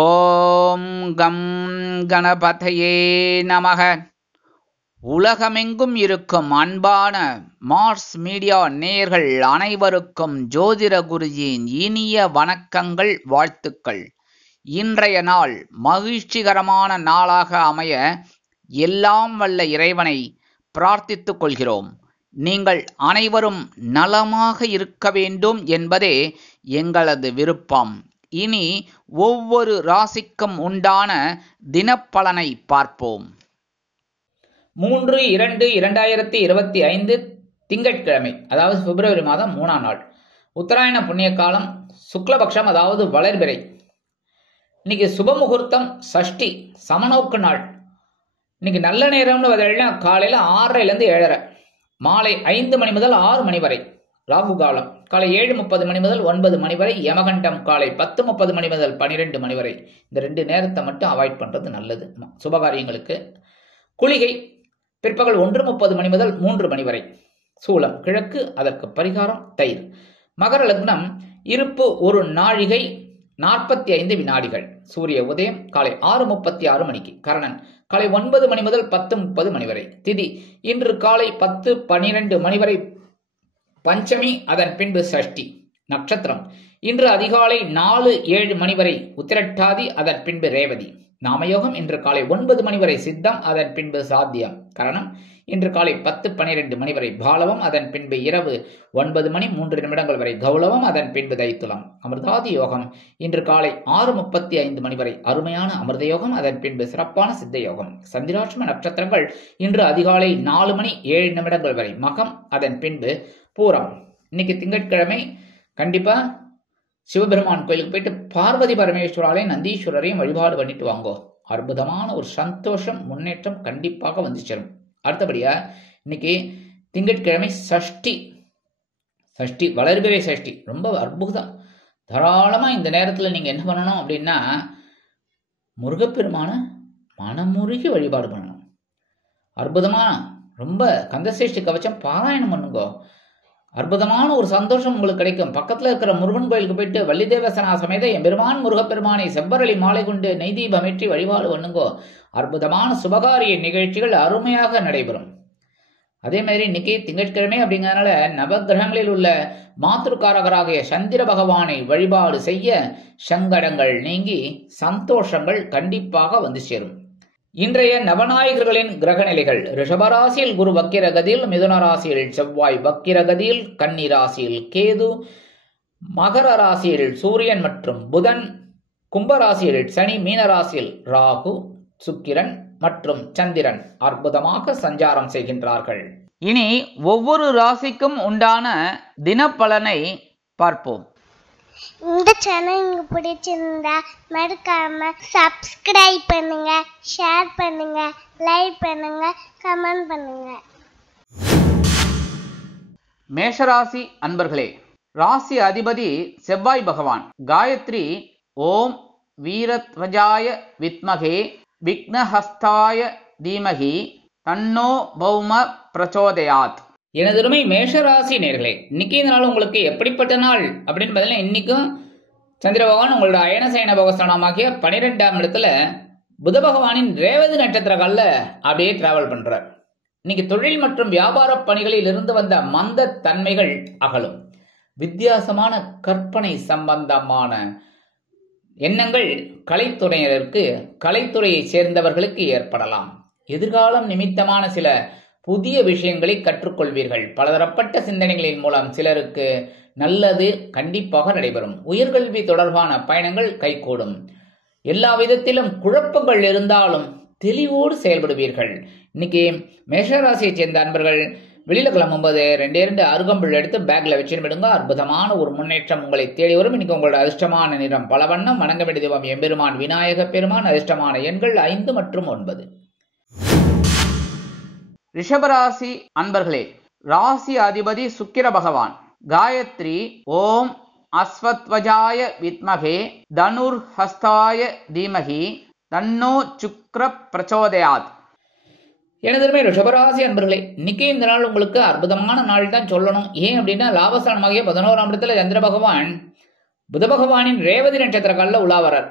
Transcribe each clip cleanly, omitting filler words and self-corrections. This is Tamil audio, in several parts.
ஓம் கம் கணபதையே நமக. உலகமெங்கும் இருக்கும் அன்பான மார்ஸ் மீடியா நேயர்கள் அனைவருக்கும் ஜோதிட குருஜியின் இனிய வணக்கங்கள், வாழ்த்துக்கள். இன்றைய நாள் மகிழ்ச்சிகரமான நாளாக அமைய எல்லாம் வல்ல இறைவனை பிரார்த்தித்துக் கொள்கிறோம். நீங்கள் அனைவரும் நலமாக இருக்க வேண்டும் என்பதே எங்களது விருப்பம். இனி ஒவ்வொரு ராசிக்கும் உண்டான தினப்பலனை பார்ப்போம். 3/2/2025 திங்கட்கிழமை, அதாவது பிப்ரவரி மாதம் 3ஆம் நாள், உத்தராயண புண்ணிய காலம், சுக்லபக்ஷம், அதாவது வளர்பிறை. இன்னைக்கு சுபமுகூர்த்தம் சஷ்டி, சமநோக்கு நாள். இன்னைக்கு நல்ல நேரம்னு பார்த்தீங்கன்னா காலையில் 6:30 7:30, மாலை 5 மணி முதல் 6 மணி வரை. ராகு காலம் காலை 7:30 மணி முதல் 9 மணி வரை. யமகண்டம் காலை 10:30 மணி முதல் 12 மணி வரை. இந்த 2 நேரத்தை மட்டும் அவாய்ட் பண்ணுறது நல்லது சுபகாரியங்களுக்கு. குளிகை பிற்பகல் 1:30 மணி முதல் 3 மணி வரை. சூலம் கிழக்கு, அதற்கு பரிகாரம் தயிர். மகர லக்னம், இருப்பு 1 நாழிகை 45 வினாடிகள். சூரிய உதயம் காலை 6:36 மணிக்கு. கரணன் காலை 9 மணி முதல் 10:30 மணி வரை. திதி இன்று காலை 10:12 மணி வரை பஞ்சமி, அதன் பின்பு சஷ்டி. நட்சத்திரம் இன்று அதிகாலை 4:07 மணி வரை உத்திரட்டாதி, அதன் பின்பு ரேவதி. நாமயோகம் இன்று காலை 9 மணி வரை சித்தம், அதன் பின்பு சாத்தியம். கரணம் இன்று காலை 10:12 மணி வரை பாலவம், அதன் பின்பு இரவு 9 மணி 3 நிமிடங்கள் வரை கௌலவம், அதன் பின்பு தைத்துலம். அமிர்தாதி யோகம் இன்று காலை 6:35 மணி வரை அருமையான அமிர்த யோகம், அதன் பின்பு சிறப்பான சித்த யோகம். சந்திராஷ்டம நட்சத்திரங்கள் இன்று அதிகாலை 4 மணி 7 நிமிடங்கள் வரை மகம், அதன் பின்பு பூரம். இன்னைக்கு திங்கட்கிழமை, கண்டிப்பா சிவபெருமான் கோயிலுக்கு போயிட்டு பார்வதி பரமேஸ்வராலையும் நந்தீஸ்வரரையும் வழிபாடு பண்ணிட்டு வாங்கோ. அற்புதமான ஒரு சந்தோஷம், முன்னேற்றம் கண்டிப்பாக வந்து சேரும். அடுத்தபடியா இன்னைக்கு திங்கட்கிழமை சஷ்டி, வளர்பிறை சஷ்டி. ரொம்ப அற்புதம். தாராளமா இந்த நேரத்துல நீங்க என்ன பண்ணணும் அப்படின்னா, முருகப்பெருமான மனமுருகி வழிபாடு பண்ணணும். அற்புதமான ரொம்ப கந்தசேஷ்டி கவச்சம் பாராயணம் பண்ணுங்கோ. அற்புதமான ஒரு சந்தோஷம் உங்களுக்கு கிடைக்கும். பக்கத்துல இருக்கிற முருகன் கோயிலுக்கு போயிட்டு வள்ளி தேவசனா சமேத எம்பெருமான் முருகப்பெருமானை செவ்வரளி மாலை கொண்டு நெய்தீபமேற்றி வழிபாடு பண்ணுங்கோ. அற்புதமான சுபகாரிய நிகழ்ச்சிகள் அருமையாக நடைபெறும். அதே மாதிரி இன்னைக்கு திங்கட்கிழமை அப்படிங்கிறதுனால நவகிரகங்களில் உள்ள மாத்திருக்காரகராகிய சந்திர பகவானை வழிபாடு செய்ய சங்கடங்கள் நீங்கி சந்தோஷங்கள் கண்டிப்பாக வந்து சேரும். இன்றைய நவநாயகர்களின் கிரக நிலைகள்: ரிஷபராசியில் குரு வக்கிரகதியில், மிதுன ராசியில் செவ்வாய் வக்கிரகதியில், கன்னி ராசியில் கேது, மகர ராசியில் சூரியன் மற்றும் புதன், கும்பராசியில் சனி, மீன ராசியில் ராகு, சுக்கிரன் மற்றும் சந்திரன் அற்புதமாக சஞ்சாரம் செய்கின்றார்கள். இனி ஒவ்வொரு ராசிக்கும் உண்டான தினப்பலனை பார்ப்போம். இந்த சேனல் உங்களுக்கு பிடிச்சிருந்தா மறக்காம சப்ஸ்கிரைப் பண்ணுங்க, ஷேர் பண்ணுங்க, லைக் பண்ணுங்க, கமெண்ட் பண்ணுங்க. மேஷராசி அன்பர்களே, ராசி அதிபதி செவ்வாய் பகவான். காயத்ரி ஓம் வீரத்வஜாய வித்மகே விக்னஹஸ்தாய தீமகி தன்னோ பௌம பிரச்சோதயாத். எனதுமை மேஷராசி நேர்களே, இன்னைக்கு இந்த நாள் உங்களுக்கு எப்படிப்பட்ட நாள் அப்படின்னு பார்த்தீங்கன்னா, இன்னைக்கும் சந்திர பகவான் உங்களோட அயன சயன பகஸ்தானமாகிய 12ஆம் இடத்துல புத பகவானின் ரேவதி நட்சத்திர காலில் அப்படியே டிராவல் பண்றார். இன்னைக்கு தொழில் மற்றும் வியாபார பணிகளில் இருந்து வந்த மந்த தன்மைகள் அகலும். வித்தியாசமான கற்பனை சம்பந்தமான எண்ணங்கள் கலைத்துறையினருக்கு, கலைத்துறையை சேர்ந்தவர்களுக்கு ஏற்படலாம். எதிர்காலம் நிமித்தமான சில புதிய விஷயங்களை கற்றுக்கொள்வீர்கள். பலதரப்பட்ட சிந்தனைகளின் மூலம் சிலருக்கு நல்லது கண்டிப்பாக நடைபெறும். உயர்கல்வி தொடர்பான பயணங்கள் கைகூடும். எல்லா விதத்திலும் குழப்பங்கள் இருந்தாலும் தெளிவோடு செயல்படுவீர்கள். இன்னைக்கு மேஷராசியை சேர்ந்த அன்பர்கள் வெளியில கிளம்பும்போது 2 அருகம்புல் எடுத்து பேக்ல வச்சுடுங்க. அற்புதமான ஒரு முன்னேற்றம் உங்களை தேடி வரும். இன்னைக்கு உங்களோட அதிர்ஷ்டமான நிறம் பலவண்ணம். வணங்க வேண்டிய தெய்வம் எம்பெருமான் விநாயக பெருமான். அதிர்ஷ்டமான எண்கள் 5 மற்றும் 9. ரிஷபராசி அன்பர்களே, ராசி அதிபதி சுக்கிர பகவான். காயத்ரி ஓம் அஸ்வத்வஜாய வித்மகே தனுர் ஹஸ்தாய தீமகி தன்னோ சுக்ர பிரச்சோதயாத். எனதுமே ரிஷபராசி அன்பர்களே, இன்னைக்கு இந்த நாள் உங்களுக்கு அற்புதமான நாள் தான் சொல்லணும். ஏன் அப்படின்னா, லாபஸ்தானமாகிய 11ஆம் இடத்துல சந்திர பகவான் புத பகவானின் ரேவதி நட்சத்திர காலில் உலாவரார்.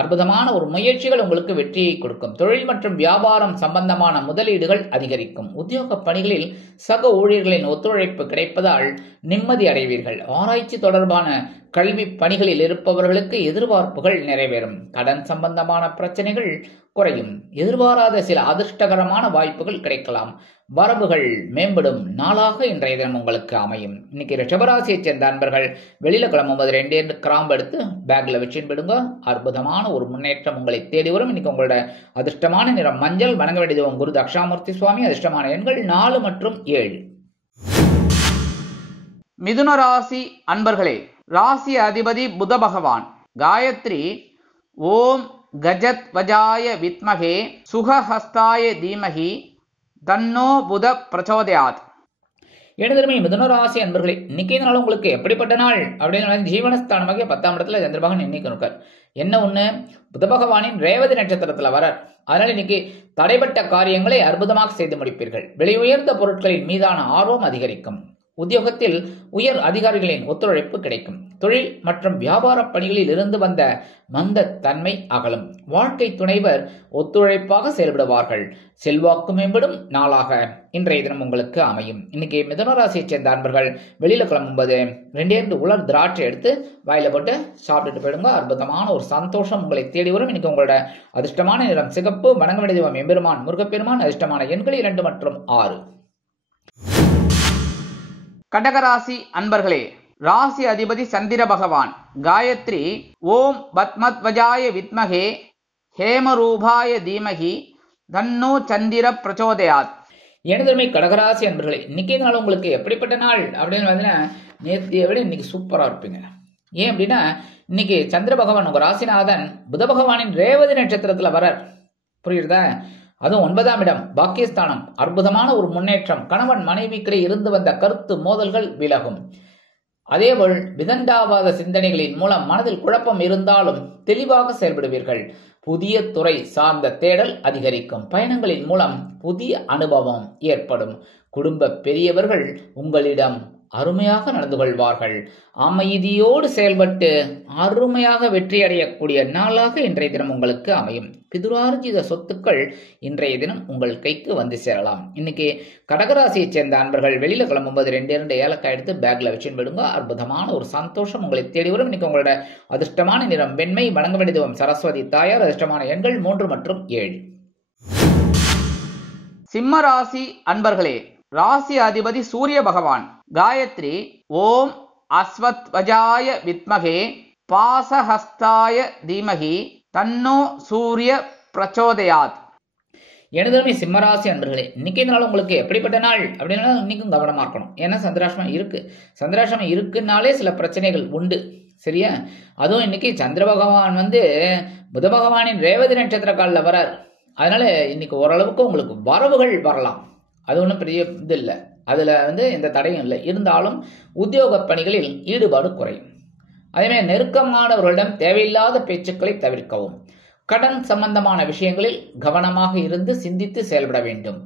அற்புதமான ஒரு முயற்சிகள் உங்களுக்கு வெற்றியை கொடுக்கும். தொழில் மற்றும் வியாபாரம் சம்பந்தமான முதலீடுகள் அதிகரிக்கும். உத்தியோக பணிகளில் சக ஊழியர்களின் ஒத்துழைப்பு கிடைப்பதால் நிம்மதி அடைவீர்கள். ஆராய்ச்சி தொடர்பான கல்வி பணிகளில் இருப்பவர்களுக்கு எதிர்பார்ப்புகள் நிறைவேறும். கடன் சம்பந்தமான பிரச்சனைகள் குறையும். எதிர்பாராத சில அதிர்ஷ்டகரமான வாய்ப்புகள் கிடைக்கலாம். வரவுகள் மேம்படும் நாளாக இன்றைய தினம் உங்களுக்கு அமையும். இன்னைக்கு ரிஷபராசியை சேர்ந்த அன்பர்கள் வெளியில கிளம்பும்போது 2 கிராம்பு எடுத்து பேக்ல வச்சுன்னு விடுங்க. அற்புதமான ஒரு முன்னேற்றம் உங்களை தேடி வரும். இன்னைக்கு உங்களோட அதிர்ஷ்டமான நிறம் மஞ்சள். வணங்க வேண்டியது குரு தட்சிணாமூர்த்தி சுவாமி. அதிர்ஷ்டமான எண்கள் 4 மற்றும் 7. மிதுன ராசி அன்பர்களே, ராசி அதிபதி புத பகவான். காயத்ரி ஓம் கஜத் வஜாய வித்மகே சுகஹஸ்தாய தீமகி தன்னோ புத பிரச்சோதயாத். இடதுமே மிதுன ராசி அன்பர்களே, இன்னைக்கு நாள் உங்களுக்கு எப்படிப்பட்ட நாள் அப்படின்னு ஜீவனஸ்தானமாக 10ஆம் இடத்துல சந்திரபகவான் இன்னைக்கு இருக்கார். என்ன ஒண்ணு, புத பகவானின் ரேவதி நட்சத்திரத்துல வரார். அதனால இன்னைக்கு தடைப்பட்ட காரியங்களை அற்புதமாக செய்து முடிப்பீர்கள். விலை உயர்ந்த பொருட்களின் மீதான ஆர்வம் அதிகரிக்கும். உத்தியோகத்தில் உயர் அதிகாரிகளின் ஒத்துழைப்பு கிடைக்கும். தொழில் மற்றும் வியாபார பணிகளில் இருந்து வந்த மந்த தன்மை அகலும். வாழ்க்கை துணைவர் ஒத்துழைப்பாக செயல்படுவார்கள். செல்வாக்கு மேம்படும் நாளாக இன்றைய தினம் உங்களுக்கு அமையும். இன்னைக்கு மிதுன ராசியை சேர்ந்த அன்பர்கள் வெளியில கிளம்பும்போது 2 உலர் திராட்சை எடுத்து வாயில போட்டு சாப்பிட்டுட்டு போயிடுங்க. அற்புதமான ஒரு சந்தோஷம் உங்களை தேடி வரும். இன்னைக்கு உங்களோட அதிர்ஷ்டமான நிறம் சிகப்பு. வணங்க வேண்டிய தெய்வம் எம்பெருமான் முருகப்பெருமான். அதிர்ஷ்டமான எண்கள் 2 மற்றும் 6. கடகராசி அன்பர்களே, ராசி அதிபதி சந்திர பகவான். காயத்ரி ஓம் பத்மத்வஜாய வித்மகே ஹேமரூபாய தீமகி தன்னோ சந்திர பிரச்சோதயாத். எனதுமை கடகராசி அன்பர்களே, இன்னைக்கு நாள் உங்களுக்கு எப்படிப்பட்ட நாள் அப்படின்னு பார்த்தீங்கன்னா நேற்றைய விட இன்னைக்கு சூப்பரா இருப்பீங்க. ஏன் அப்படின்னா இன்னைக்கு சந்திர பகவான் உங்க ராசிநாதன் புத பகவானின் ரேவதி நட்சத்திரத்துல வரார். புரியுறதா? அதுவும் 9ஆம் இடம் பாக்கியஸ்தானம். அற்புதமான ஒரு முன்னேற்றம். கணவன் மனைவிக்கிடையே இருந்து வந்த கருத்து மோதல்கள் விலகும். அதேபோல் விதண்டாவாத சிந்தனைகளின் மூலம் மனதில் குழப்பம் இருந்தாலும் தெளிவாக செயல்படுவீர்கள். புதிய துறை சார்ந்த தேடல் அதிகரிக்கும். பயணங்களின் மூலம் புதிய அனுபவம் ஏற்படும். குடும்ப பெரியவர்கள் உங்களிடம் அருமையாக நடந்து கொள்வார்கள். அமைதியோடு செயல்பட்டு அருமையாக வெற்றி அடையக்கூடிய நாளாக இன்றைய தினம் உங்களுக்கு அமையும். பிதுரார்ஜித சொத்துக்கள் இன்றைய தினம் உங்கள் கைக்கு வந்து சேரலாம். இன்னைக்கு கடகராசியை சேர்ந்த அன்பர்கள் வெளியில கிளம்பும்போது 2 ஏலக்காய் எடுத்து பேக்ல வச்சுன்னு விடுங்க. அற்புதமான ஒரு சந்தோஷம் உங்களை தேடி வரும். இன்னைக்கு உங்களோட அதிர்ஷ்டமான நிறம் வெண்மை. வணங்க வேண்டிய தெய்வம் சரஸ்வதி தாயார். அதிர்ஷ்டமான எண்கள் 3 மற்றும் 7. சிம்ம ராசி அன்பர்களே, ராசி அதிபதி சூரிய பகவான். காயத்ரி ஓம் அஸ்வத்வஜாய வித்மகே பாசஹஸ்தாய தீமகி தன்னோ சூரிய பிரச்சோதயாத். எனதுமே சிம்மராசி அன்பர்களே, இன்னைக்கு நாள் உங்களுக்கு எப்படிப்பட்ட நாள் அப்படின்னா இன்னைக்கும் கவனமா இருக்கணும். ஏன்னா சந்திராஷ்டமம் இருக்கு. சந்திராஷ்டமம் இருக்குன்னாலே சில பிரச்சனைகள் உண்டு. சரியா? அதுவும் இன்னைக்கு சந்திர பகவான் புத பகவானின் ரேவதி நட்சத்திர காலில் வரார். அதனால இன்னைக்கு ஓரளவுக்கு உங்களுக்கு வரவுகள் வரலாம். அது ஒன்றும் பெரிய இது இல்லை. அதுல எந்த தடையும் இல்லை. இருந்தாலும் உத்தியோக பணிகளில் ஈடுபாடு குறையும். அதேமாதிரி நெருக்கமானவர்களிடம் தேவையில்லாத பேச்சுக்களை தவிர்க்கவும். கடன் சம்பந்தமான விஷயங்களில் கவனமாக இருந்து சிந்தித்து செயல்பட வேண்டும்.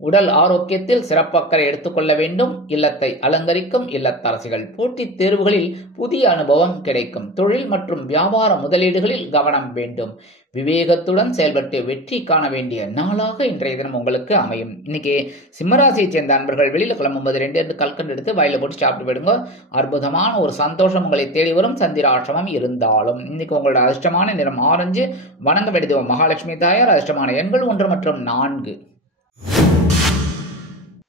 உடல் ஆரோக்கியத்தில் சிறப்பக்கறை எடுத்துக்கொள்ள வேண்டும். இல்லத்தை அலங்கரிக்கும் இல்லத்தரசிகள். போட்டித் தேர்வுகளில் புதிய அனுபவம் கிடைக்கும். தொழில் மற்றும் வியாபார முதலீடுகளில் கவனம் வேண்டும். விவேகத்துடன் செயல்பட்டு வெற்றி காண வேண்டிய நாளாக இன்றைய தினம் உங்களுக்கு அமையும். இன்னைக்கு சிம்மராசியை சேர்ந்த அன்பர்கள் வெளியில கிளம்பும்போது 2 கல்கண்டு எடுத்து வாயில போட்டு சாப்பிட்டு போயிடுங்க. அற்புதமான ஒரு சந்தோஷம் உங்களை தேடி வரும். சந்திராஷ்டமம் இருந்தாலும் இன்னைக்கு உங்களோட அதிர்ஷ்டமான நிறம் ஆரஞ்சு. வணங்க வேண்டிய மகாலட்சுமி தாயார். அதிர்ஷ்டமான எண்கள் 1 மற்றும் 4.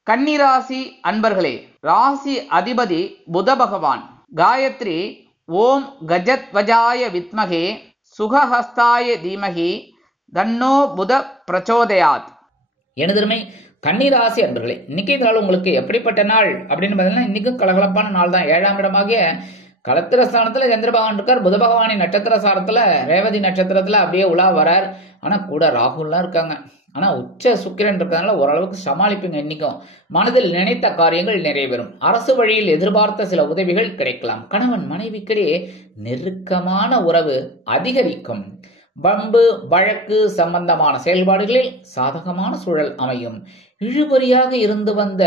கன்னிராசி அன்பர்களே, ராசி அதிபதி புத பகவான். காயத்ரி ஓம் கஜத்வஜாய வித்மகே சுகஹஸ்தாய தீமகி தன்னோ புத பிரச்சோதயாத். எனதுமை கன்னிராசி அன்பர்களே, இன்னைக்கு நாள் உங்களுக்கு எப்படிப்பட்ட நாள் அப்படின்னு பார்த்தீங்கன்னா இன்னைக்கும் கலகலப்பான நாள் தான். 7ஆம் இடமாகிய களத்திர ஸ்தானத்துல சந்திர பகவான் இருக்கார். புத பகவானின் நட்சத்திர சாரத்துல ரேவதி நட்சத்திரத்துல அப்படியே உலா வரார். ஆனா கூட ராகுல்லாம் இருக்காங்க. ஆனா உச்ச சுக்கிரன் இருக்கிறதுனால ஓரளவுக்கு சமாளிப்பீங்க. இன்னைக்கும் மனதில் நினைத்த காரியங்கள் நிறைவேறும். அரசு வழியில் எதிர்பார்த்த சில உதவிகள் கிடைக்கலாம். கணவன் மனைவிக்கிடையே நெருக்கமான உறவு அதிகரிக்கும். வம்பு வழக்கு சம்பந்தமான செயல்பாடுகளில் சாதகமான சூழல் அமையும். இழுபறியாக இருந்து வந்த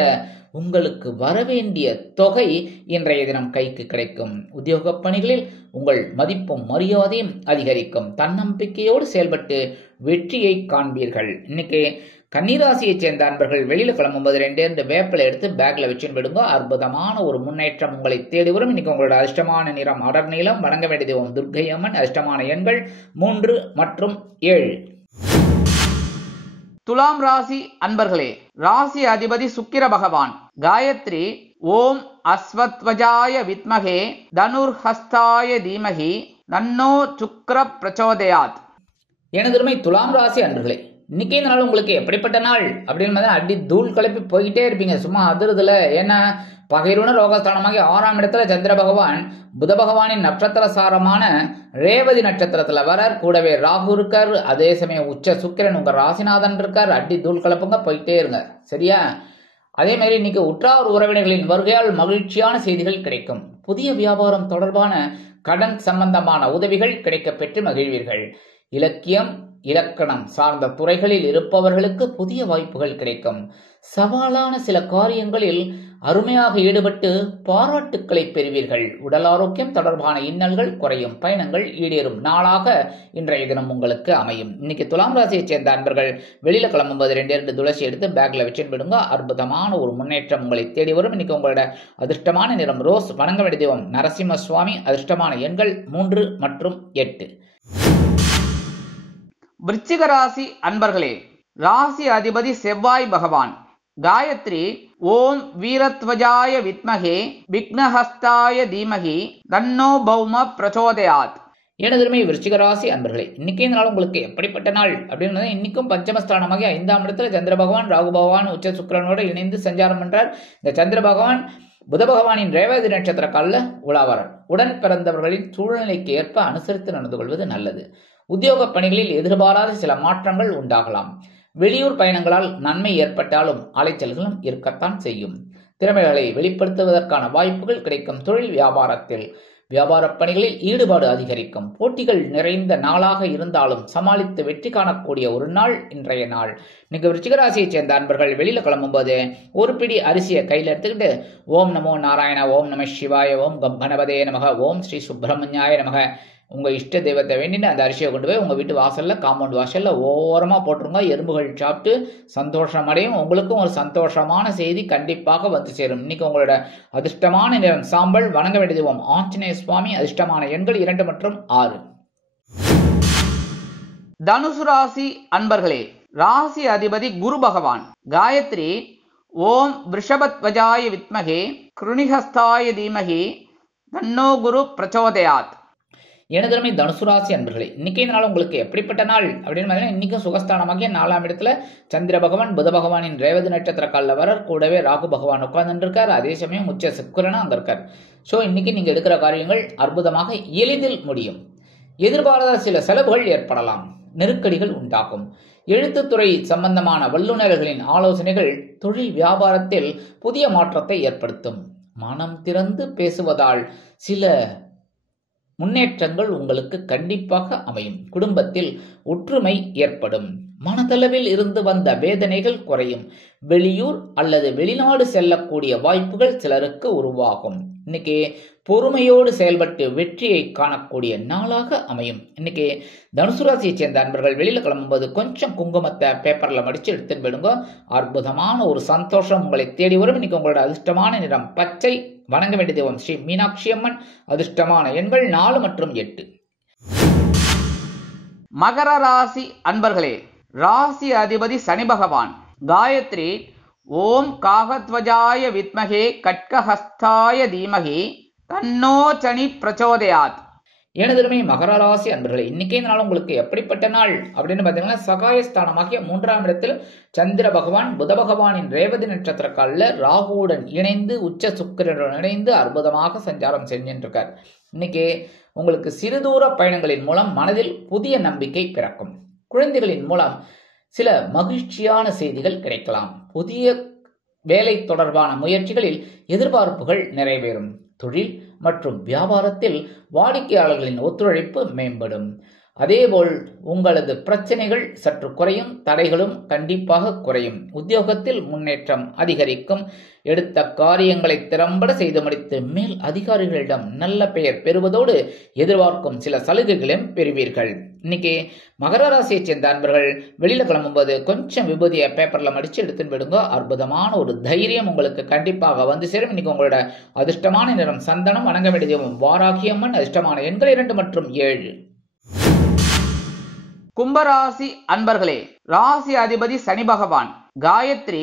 உங்களுக்கு வரவேண்டிய தொகை இன்றைய தினம் கைக்கு கிடைக்கும். உத்தியோக பணிகளில் உங்கள் மதிப்பும் மரியாதையும் அதிகரிக்கும். தன்னம்பிக்கையோடு செயல்பட்டு வெற்றியை காண்பீர்கள். இன்னைக்கு கன்னிராசியைச் சேர்ந்த அன்பர்கள் வெளியில கிளம்பும்போது 2 வேப்பிலை எடுத்து பேக்ல வச்சுன்னு விடுங்க. அற்புதமான ஒரு முன்னேற்றம் உங்களை தேடி வரும். இன்னைக்கு உங்களோட அதிர்ஷ்டமான நிறம் அடர் நீலம். வணங்க வேண்டிய தெய்வம் துர்க்கை அம்மன். அதிர்ஷ்டமான எண்கள் 3 மற்றும் 7. துலாம் ராசி அன்பர்களே, ராசி அதிபதி சுக்கிர பகவான். காயத்ரி ஓம் அஸ்வத்வஜாய வித்மகே தனுர்ஹஸ்தாய தீமகி தன்னோ சுக்ர பிரச்சோதயாத். எனதுமை துலாம் ராசி அன்பர்களே, இன்னைக்கு இந்த நாள் உங்களுக்கு எப்படிப்பட்ட நாள் அப்படின்னு அடி தூள் கிளப்பி போய்கிட்டே இருப்பீங்க. சும்மா அதிர்துல. ஏன்னா பகைருண ரோகஸ்தானமாகி 6ஆம் இடத்துல சந்திர பகவான் புத பகவானின் நட்சத்திர சாரமான ரேவதி நட்சத்திரத்துல வரார். கூடவே ராகு இருக்கார். அதே சமயம் உச்ச சுக்கிரன் உங்க ராசிநாதன் இருக்கார். அடி தூள் கிளப்புங்க, போயிட்டே இருங்க. சரியா? அதே மாதிரி இன்னைக்கு உற்றார் உறவினர்களின் வருகையால் மகிழ்ச்சியான செய்திகள் கிடைக்கும். புதிய வியாபாரம் தொடர்பான கடன் சம்பந்தமான உதவிகள் கிடைக்க பெற்று மகிழ்வீர்கள். இலக்கியம் இலக்கணம் சார்ந்த துறைகளில் இருப்பவர்களுக்கு புதிய வாய்ப்புகள் கிடைக்கும். சவாலான சில காரியங்களில் அருமையாக ஈடுபட்டு பாராட்டுக்களை பெறுவீர்கள். உடல் ஆரோக்கியம் தொடர்பான இன்னல்கள் குறையும். பயணங்கள் ஈடேறும் நாளாக இன்றைய தினம் உங்களுக்கு அமையும். இன்னைக்கு துலாம் ராசியைச் சேர்ந்த அன்பர்கள் வெளியில கிளம்பும்போது 2 துளசி எடுத்து பேக்ல வச்சுன்னு விடுங்க. அற்புதமான ஒரு முன்னேற்றம் உங்களை தேடி வரும். இன்னைக்கு உங்களோட அதிர்ஷ்டமான நிறம் ரோஸ். வணங்க வேண்டிய தெய்வம் நரசிம்ம சுவாமி. அதிர்ஷ்டமான எண்கள் 3 மற்றும் 8. விருச்சிக ராசி அன்பர்களே, ராசி அதிபதி செவ்வாய் பகவான். காயத்ரி ஓம் வீரத்வஜாய வித்மகே விக்னஹஸ்தாய தீமகி தன்னோ பௌம பிரச்சோதயாத். எனதுமே விருச்சிக ராசி அன்பர்களே, இன்னைக்கு இந்த நாள் உங்களுக்கு எப்படிப்பட்ட நாள் அப்படின்னு இன்னைக்கும் பஞ்சமஸ்தானமாகி 5ஆம் இடத்துல சந்திர பகவான் ராகு பகவான் உச்ச சுக்கிரனோடு இணைந்து சஞ்சாரம் பண்றார். இந்த சந்திர பகவான் புத பகவானின் ரேவதி நட்சத்திர காலில் உலாவரர். உடன் பிறந்தவர்களின் சூழ்நிலைக்கு ஏற்ப அனுசரித்து நடந்து கொள்வது நல்லது. உத்தியோக பணிகளில் எதிர்பாராத சில மாற்றங்கள் உண்டாகலாம். வெளியூர் பயணங்களால் நன்மை ஏற்பட்டாலும் அலைச்சல்களும் இருக்கத்தான் செய்யும். திறமைகளை வெளிப்படுத்துவதற்கான வாய்ப்புகள் கிடைக்கும். தொழில் வியாபாரத்தில் வியாபார பணிகளில் ஈடுபாடு அதிகரிக்கும். போட்டிகள் நிறைந்த நாளாக இருந்தாலும் சமாளித்து வெற்றி காணக்கூடிய ஒரு நாள் இன்றைய நாள். இன்னைக்கு விருச்சிக ராசியைச் சேர்ந்த அன்பர்கள் வெளியில கிளம்பும்போது ஒரு பிடி அரிசியை கையில் எடுத்துக்கிட்டு ஓம் நமோ நாராயண, ஓம் நம சிவாய, ஓம் கணபதே நமக, ஓம் ஸ்ரீ சுப்பிரமணியாய நமக, உங்க இஷ்ட தெய்வத்தை வேண்டிட்டு அந்த அரிசியை கொண்டு போய் உங்க வீட்டு வாசல்ல காம்பவுண்ட் வாசல்ல ஓரமா போட்டுருங்க. எறும்புகள் சாப்பிட்டு சந்தோஷம் அடையும். உங்களுக்கும் ஒரு சந்தோஷமான செய்தி கண்டிப்பாக வந்து சேரும். இன்னைக்கு உங்களோட அதிர்ஷ்டமான நிறம் சாம்பல். வணங்க வேண்டிய தெய்வம் ஆஞ்சநேய சுவாமி. அதிர்ஷ்டமான எண்கள் 2 மற்றும் 6. தனுசு ராசி அன்பர்களே, ராசி அதிபதி குரு பகவான். காயத்ரி ஓம் ரிஷபத்வஜாய வித்மகே கிருணிஹஸ்தாய தீமகி தன்னோ குரு பிரச்சோதயாத். எனதுமே தனுசு ராசி அன்பர்களே, இன்னைக்கு இந்த நாள் உங்களுக்கு எப்படிப்பட்ட நாள் அப்படின்னு பார்த்தீங்கன்னா இன்னைக்கும் சுகஸ்தானமாகிய 4ஆம் இடத்துல சந்திர பகவான் புத பகவானின் ரேவதி நட்சத்திர காலில் வரர். கூடவே ராகு பகவான் உட்கார்ந்து இருக்கார். அதே சமயம் உச்ச சுக்கிரனும் அங்க இருக்கார். ஸோ இன்னைக்கு நீங்க எடுக்கிற காரியங்கள் அற்புதமாக எளிதில் முடியும். எதிர்பாராத சில செலவுகள் ஏற்படலாம். நெருக்கடிகள் உண்டாகும். எழுத்துத்துறை சம்பந்தமான வல்லுநர்களின் ஆலோசனைகள் தொழில் வியாபாரத்தில் புதிய மாற்றத்தை ஏற்படுத்தும். மனம் திறந்து பேசுவதால் சில முன்னேற்றங்கள் உங்களுக்கு கண்டிப்பாக அமையும். குடும்பத்தில் ஒற்றுமை ஏற்படும். மனதளவில் இருந்து வந்த வேதனைகள் குறையும். வெளியூர் அல்லது வெளிநாடு செல்லக்கூடிய வாய்ப்புகள் சிலருக்கு உருவாகும். இன்னைக்கு பொறுமையோடு செயல்பட்டு வெற்றியை காணக்கூடிய நாளாக அமையும். இன்னைக்கு தனுசு ராசியை சேர்ந்த அன்பர்கள் வெளியில கிளம்பும்போது கொஞ்சம் குங்குமத்தை பேப்பர்ல மடிச்சு எடுத்துன்னு போயிடுங்க. அற்புதமான ஒரு சந்தோஷம் உங்களை தேடி வரும். இன்னைக்கு உங்களோட அதிர்ஷ்டமான நிறம் பச்சை. வணங்க வேண்டிய தெய்வம் ஸ்ரீ மீனாட்சி அம்மன். அதிர்ஷ்டமான எண்கள் 4 மற்றும் 8. மகர ராசி அன்பர்களே, ராசி அதிபதி சனி பகவான். காயத்ரி ஓம் காகத்வஜாய வித்மகே கட்கஹஸ்தாய தீமகி தன்னோ சனி பிரச்சோதயாத். எனதுமே மகர ராசி அன்பர்களே, இன்னைக்கே இந்த நாள் உங்களுக்கு எப்படிப்பட்ட நாள் அப்படின்னு பார்த்தீங்கன்னா சகாயஸ்தானமாகிய 3ஆம் இடத்தில் சந்திர பகவான் புத பகவானின் ரேவதி நட்சத்திர காலில் ராகுவுடன் இணைந்து உச்ச சுக்கிரனுடன் இணைந்து அற்புதமாக சஞ்சாரம் செஞ்சுட்டு இருக்கார். இன்னைக்கு உங்களுக்கு சிறுதூர பயணங்களின் மூலம் மனதில் புதிய நம்பிக்கை பிறக்கும். குழந்தைகளின் மூலம் சில மகிழ்ச்சியான செய்திகள் கிடைக்கலாம். புதிய வேலை தொடர்பான முயற்சிகளில் எதிர்பார்ப்புகள் நிறைவேறும். தொழில் மற்றும் வியாபாரத்தில் வாடிக்கையாளர்களின் ஒத்துழைப்பு மேம்படும். அதேபோல் உங்களது பிரச்சனைகள் சற்று குறையும், தடைகளும் கண்டிப்பாக குறையும். உத்தியோகத்தில் முன்னேற்றம் அதிகரிக்கும். எடுத்த காரியங்களை திறம்பட செய்து முடித்து மேல் அதிகாரிகளிடம் நல்ல பெயர் பெறுவதோடு எதிர்பார்க்கும் சில சலுகைகளையும் பெறுவீர்கள். இன்னைக்கு மகர ராசியை சேர்ந்த அன்பர்கள் வெளியில கிளம்பும்போது கொஞ்சம் விபூதியை பேப்பர்ல மடிச்சு எடுத்துன்னு விடுங்க. அற்புதமான ஒரு தைரியம் உங்களுக்கு கண்டிப்பாக வந்து சேரும். இன்னைக்கு உங்களோட அதிர்ஷ்டமான நிறம் சந்தனம். வணங்க வேண்டிய தெய்வம் வாராகியம்மன். அதிர்ஷ்டமான எண்கள் 2 மற்றும் 7. கும்பராசி அன்பர்களே, ராசி அதிபதி சனி பகவான். காயத்ரி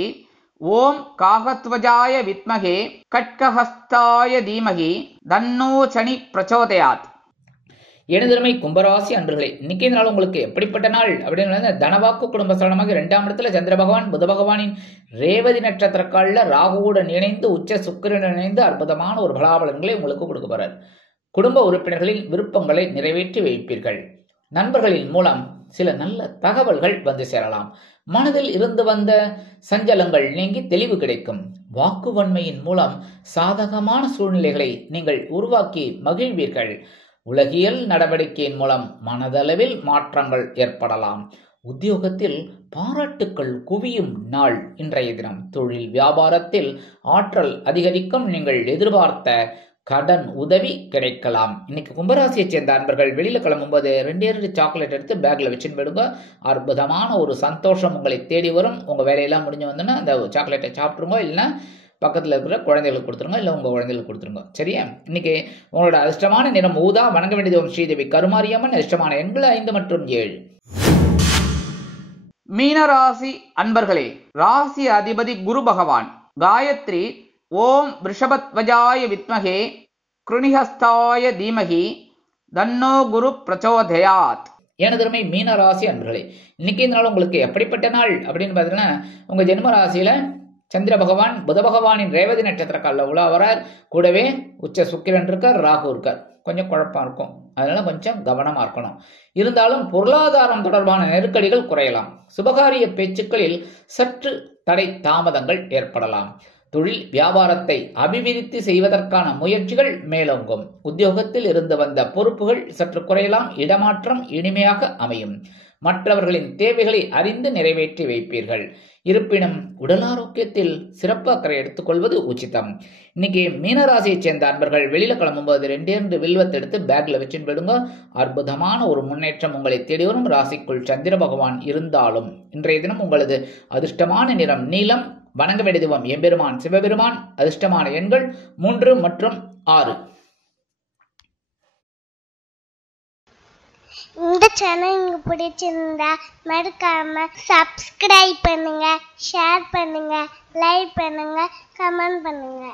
ஓம் காகத்வஜாய வித்மகே கட்கஹஸ்தாய தீமகி தன்னோ சனி பிரச்சோதயாத். எனதிருமை கும்பராசி அன்பர்களே, இன்னைக்கு இந்த நாள் உங்களுக்கு எப்படிப்பட்ட நாள் அப்படின்னு தனவாக்கு குடும்ப சலனமாக 2ஆம் இடத்துல சந்திர பகவான் புத பகவானின் ரேவதி நட்சத்திரக்கால ராகுவுடன் இணைந்து உச்ச சுக்கிரனுடன் இணைந்து அற்புதமான ஒரு பலாபலன்களை உங்களுக்கு கொடுக்க போறார். குடும்ப உறுப்பினர்களின் விருப்பங்களை நிறைவேற்றி வைப்பீர்கள். நண்பர்களின் மூலம் சில நல்ல தகவல்கள் வந்து சேரலாம். மனதில் இருந்து வந்த சஞ்சலங்கள் நீங்கி தெளிவு கிடைக்கும். வாக்குவன்மையின் மூலம் சாதகமான சூழ்நிலைகளை நீங்கள் உருவாக்கி மகிழ்வீர்கள். உலகியல் நடவடிக்கையின் மூலம் மனதளவில் மாற்றங்கள் ஏற்படலாம். உத்தியோகத்தில் பாராட்டுக்கள் குவியும் நாள் இன்றைய தினம். தொழில் வியாபாரத்தில் ஆற்றல் அதிகரிக்கும். நீங்கள் எதிர்பார்த்த கடன் உதவி கிடைக்கலாம். இன்னைக்கு கும்பராசியை சேர்ந்த அன்பர்கள் வெளியில கிளம்பும்போது 2 சாக்லேட் எடுத்து பேக்ல வச்சுன்னு போயிடுங்க. அற்புதமான ஒரு சந்தோஷம் உங்களை தேடி வரும். உங்க வேலையெல்லாம் முடிஞ்சு வந்தோன்னா அந்த சாக்லேட்டை சாப்பிட்டுருங்க, இல்லைன்னா பக்கத்தில் இருக்கிற குழந்தைகளுக்கு கொடுத்துருங்க, இல்லை உங்க குழந்தைகளுக்கு கொடுத்துருங்க. சரியா? இன்னைக்கு உங்களோட அதிர்ஷ்டமான நிறம் ஊதா. வணங்க வேண்டியது ஸ்ரீதேவி கருமாரியம்மன். அதிர்ஷ்டமான எண்கள் 5 மற்றும் 7. மீனராசி அன்பர்களே, ராசி அதிபதி குரு பகவான். காயத்ரி ஓம் ரிஷபத்வஜாய வித்மகே கிருணிஹஸ்தாய தீமகி தன்னோ குரு பிரச்சோதயாத். எனதருமை மீன ராசி அன்பர்களே, இன்னைக்கு இந்த நாள் உங்களுக்கு எப்படிப்பட்ட நாள் அப்படின்னு பார்த்தீங்கன்னா, உங்க ஜென்ம ராசியில சந்திர பகவான் புத பகவானின் ரேவதி நட்சத்திர காலில் உலா வரார். கூடவே உச்ச சுக்கிரன் இருக்கார், ராகு இருக்கார். கொஞ்சம் குழப்பம் இருக்கும், அதனால கொஞ்சம் கவனமா இருக்கணும். இருந்தாலும் பொருளாதாரம் தொடர்பான நெருக்கடிகள் குறையலாம். சுபகாரிய பேச்சுக்களில் சற்று தடை தாமதங்கள் ஏற்படலாம். தொழில் வியாபாரத்தை அபிவிருத்தி செய்வதற்கான முயற்சிகள் மேலோங்கும். உத்தியோகத்தில் இருந்து வந்த பொறுப்புகள் சற்று குறையலாம். இடமாற்றம் இனிமையாக அமையும். மற்றவர்களின் தேவைகளை அறிந்து நிறைவேற்றி வைப்பீர்கள். இருப்பினும் உடல் ஆரோக்கியத்தில் சிறப்பு அக்கறை எடுத்துக்கொள்வது உச்சிதம். இன்னைக்கு மீனராசியை சேர்ந்த அன்பர்கள் வெளியில கிளம்பும்போது 2 வில்வத்தை எடுத்து பேக்ல வச்சுன்னு போயிடுங்க. அற்புதமான ஒரு முன்னேற்றம் உங்களை தேடி வரும். ராசிக்குள் சந்திர பகவான் இருந்தாலும் இன்றைய தினம் உங்களது அதிர்ஷ்டமான நிறம் நீலம். வணங்க வேண்டிய தெய்வம் எம்பெருமான் சிவபெருமான். அதிர்ஷ்டமான எண்கள் 3 மற்றும் 6. இந்த சேனல் உங்களுக்கு பிடிச்சிருந்தா மறக்காம சப்ஸ்கிரைப் பண்ணுங்க, ஷேர் பண்ணுங்க, லைக் பண்ணுங்க, கமெண்ட் பண்ணுங்க.